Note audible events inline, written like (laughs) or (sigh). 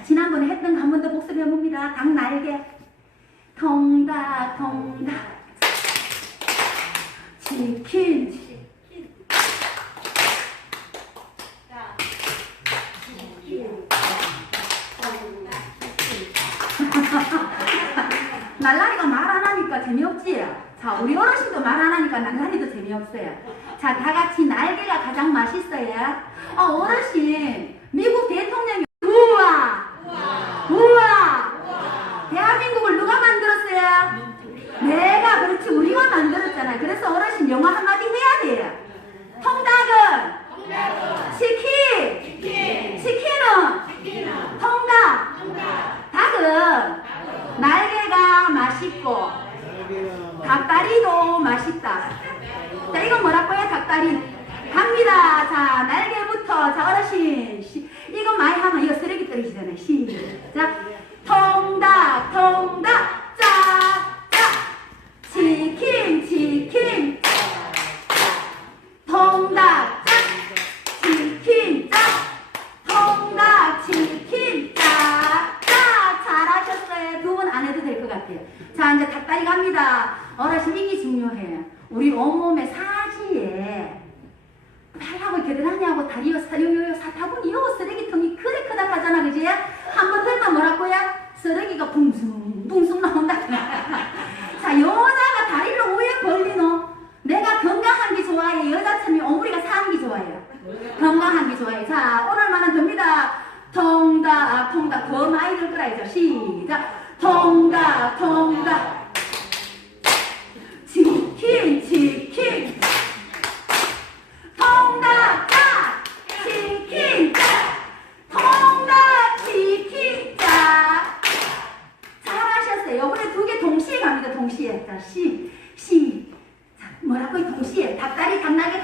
자, 지난번에 했던 거 한 번 더 복습해 봅니다. 닭 날개. 통닭, 통닭. 치킨. 날라리가 말 안 하니까 재미없지? 자, 우리 어르신도 말 안 하니까 날라리도 재미없어요. 자, 다 같이 날개가 가장 맛있어요. 아, 어르신, 미국 대통령이 우와! 우와! 대한민국을 누가 만들었어요? 내가 그렇지 우리가 만들었잖아요. 그래서 어르신 영어 한마디 해야 돼요. 통닭은 치킨. 치킨은 통닭. 닭은 날개가 맛있고 닭다리도 맛있다. 자, 이건 뭐라고요? 닭다리. 갑니다. 자, 날개부터. 자, 어르신. 시, 이거 많이 하면 이거 쓰레기 떨어지잖아요. 시작. 통닭, 통닭, 짜, 짜. 치킨, 치킨. 통닭, 짜. 치킨, 짜. 통닭, 치킨, 짜, 짜. 잘하셨어요. 두 번 안 해도 될 것 같아요. 자, 이제 닭다리 갑니다. 어르신, 이게 중요해요. 우리 온몸의 사지에 팔하고 이렇게 들하냐고 다리요 사요요 사타구니 요 쓰레기통이 그래 크다 하잖아 그지? 한번 들면 뭐라고요? 쓰레기가 붕숭 붕숭 나온다 (laughs) 자 여자가 다리를 왜 벌리노? 내가 건강한 게 좋아해 여자처럼 오므리가 사는 게 좋아해요 건강한 게 좋아해 자 오늘만은 됩니다 통닭 통닭 더 많이 들 거라 했죠 시작 통닭 통닭 치킨 치킨 통닭 짜 치킨 짜 통닭 치킨 짜 잘하셨어요 이번에 두 개 동시에 자 시 시. 자 뭐라고? 동시에. 닭다리 할게